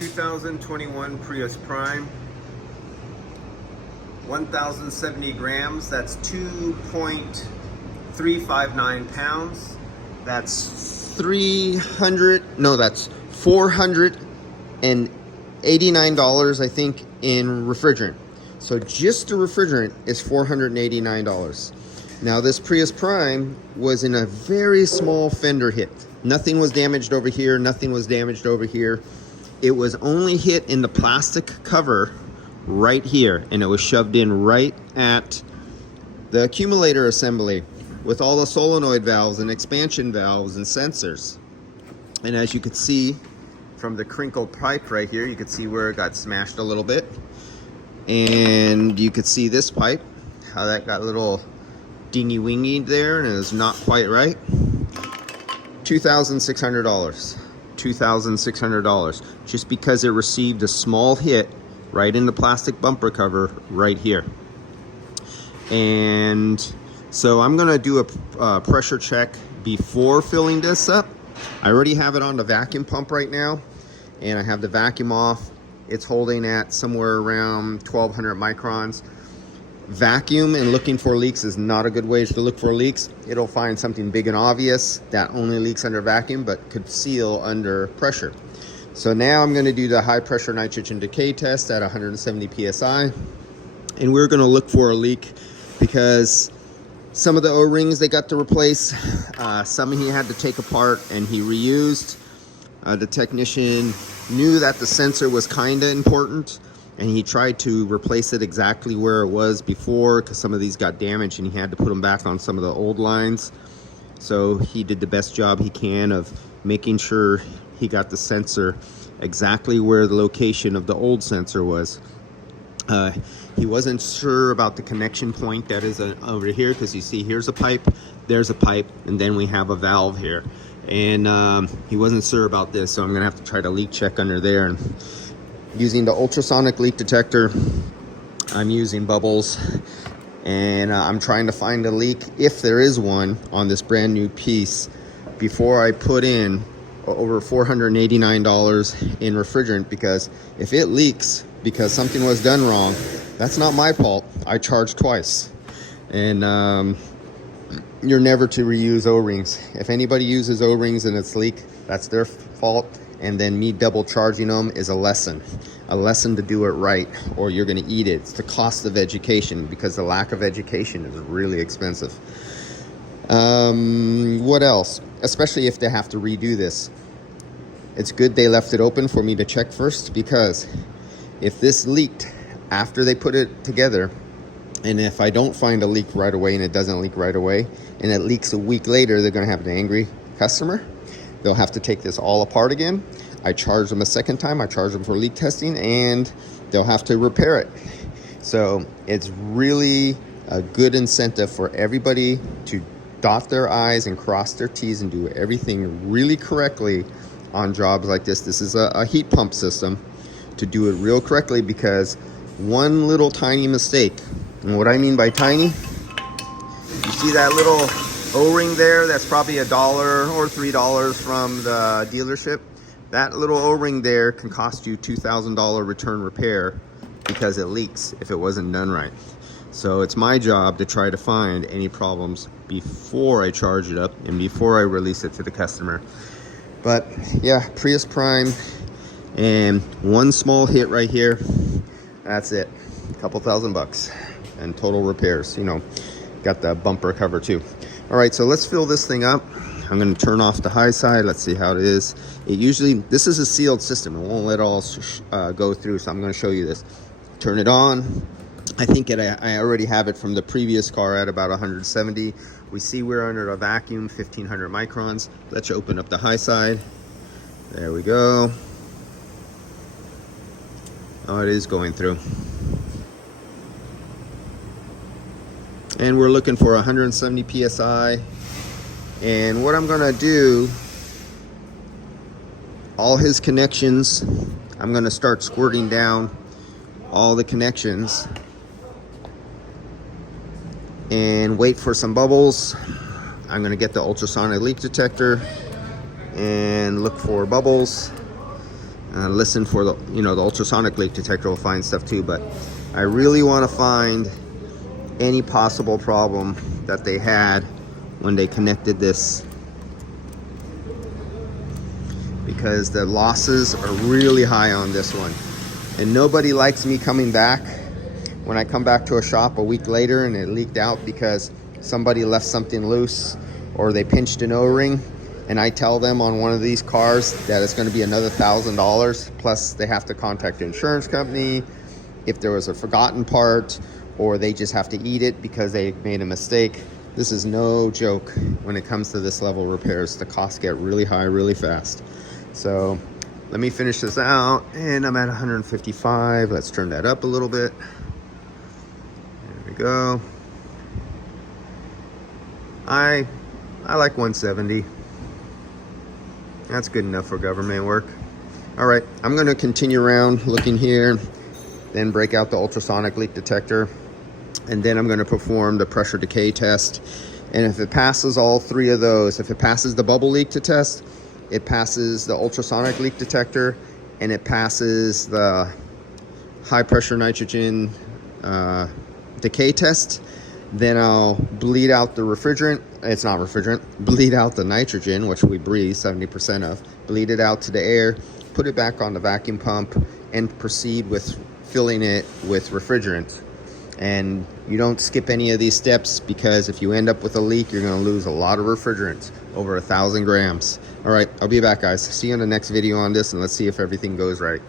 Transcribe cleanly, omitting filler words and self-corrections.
2021 Prius Prime, 1,070 grams. That's 2.359 pounds. That's that's $489, I think, in refrigerant. So just the refrigerant is $489. Now this Prius Prime was in a very small fender hit. Nothing was damaged over here, nothing was damaged over here. It was only hit in the plastic cover right here, and it was shoved in right at the accumulator assembly with all the solenoid valves and expansion valves and sensors. And as you could see from the crinkled pipe right here, you could see where it got smashed a little bit. And you could see this pipe, how that got a little dingy-wingy there, and it was not quite right. $2,600. $2,600 just because it received a small hit right in the plastic bumper cover right here. And so I'm gonna do a pressure check before filling this up. I already have it on the vacuum pump right now, and I have the vacuum off. It's holding at somewhere around 1200 microns. Vacuum and looking for leaks is not a good way to look for leaks. It'll find something big and obvious that only leaks under vacuum but could seal under pressure. So now I'm going to do the high pressure nitrogen decay test at 170 psi, and we're going to look for a leak because some of the O-rings they got to replace, some he had to take apart and he reused. The technician knew that the sensor was kind of important, and he tried to replace it exactly where it was before because some of these got damaged and he had to put them back on some of the old lines. So he did the best job he can of making sure he got the sensor exactly where the location of the old sensor was. He wasn't sure about the connection point that is over here, because you see here's a pipe, there's a pipe, and then we have a valve here. And he wasn't sure about this, so I'm gonna have to try to leak check under there. And using the ultrasonic leak detector, I'm using bubbles, and I'm trying to find a leak, if there is one, on this brand new piece before I put in over $489 in refrigerant, because if it leaks because something was done wrong, that's not my fault. I charge twice. And you're never to reuse O-rings. If anybody uses O-rings and it's leak, that's their fault. And then me double charging them is a lesson to do it right, or you're going to eat it. It's the cost of education, because the lack of education is really expensive. What else? Especially if they have to redo this. It's good they left it open for me to check first, because if this leaked after they put it together, and if I don't find a leak right away and it doesn't leak right away, and it leaks a week later, they're going to have an angry customer. They'll have to take this all apart again. I charge them a second time. I charge them for leak testing, and they'll have to repair it. So it's really a good incentive for everybody to dot their I's and cross their T's and do everything really correctly on jobs like this. This is a heat pump system, to do it real correctly, because one little tiny mistake, and what I mean by tiny, you see that little O-ring there, that's probably $1 or $3 from the dealership. That little O-ring there can cost you $2,000 return repair because it leaks if it wasn't done right. So it's my job to try to find any problems before I charge it up and before I release it to the customer. But yeah, Prius Prime, and one small hit right here, that's it. A couple $1,000 and total repairs. You know, got the bumper cover too. All right, so let's fill this thing up. I'm going to turn off the high side. Let's see how it is. This is a sealed system. It won't let all go through, so I'm going to show you this. Turn it on. I think I already have it from the previous car at about 170. We see we're under a vacuum, 1500 microns. Let's open up the high side. There we go. Oh, it is going through. And we're looking for 170 psi. And what I'm gonna do, all his connections, I'm gonna start squirting down all the connections and wait for some bubbles. I'm gonna get the ultrasonic leak detector and look for bubbles. listen for the, you know, the ultrasonic leak detector will find stuff too, but I really want to find any possible problem that they had when they connected this, because the losses are really high on this one. And nobody likes me coming back when I come back to a shop a week later and it leaked out because somebody left something loose or they pinched an O-ring, and I tell them on one of these cars that it's going to be another $1,000, plus they have to contact the insurance company if there was a forgotten part, or they just have to eat it because they made a mistake. This is no joke when it comes to this level of repairs. The costs get really high really fast. So let me finish this out, and I'm at 155. Let's turn that up a little bit. There we go. I like 170. That's good enough for government work. All right, I'm gonna continue around looking here, then break out the ultrasonic leak detector, and then I'm gonna perform the pressure decay test. And if it passes all three of those, if it passes the bubble leak test, it passes the ultrasonic leak detector, and it passes the high pressure nitrogen decay test, then I'll bleed out the refrigerant. It's not refrigerant. Bleed out the nitrogen, which we breathe 70% of. Bleed it out to the air, put it back on the vacuum pump, and proceed with filling it with refrigerant. And you don't skip any of these steps, because if you end up with a leak, you're going to lose a lot of refrigerant, over 1,000 grams. All right, I'll be back, guys. See you in the next video on this, and let's see if everything goes right.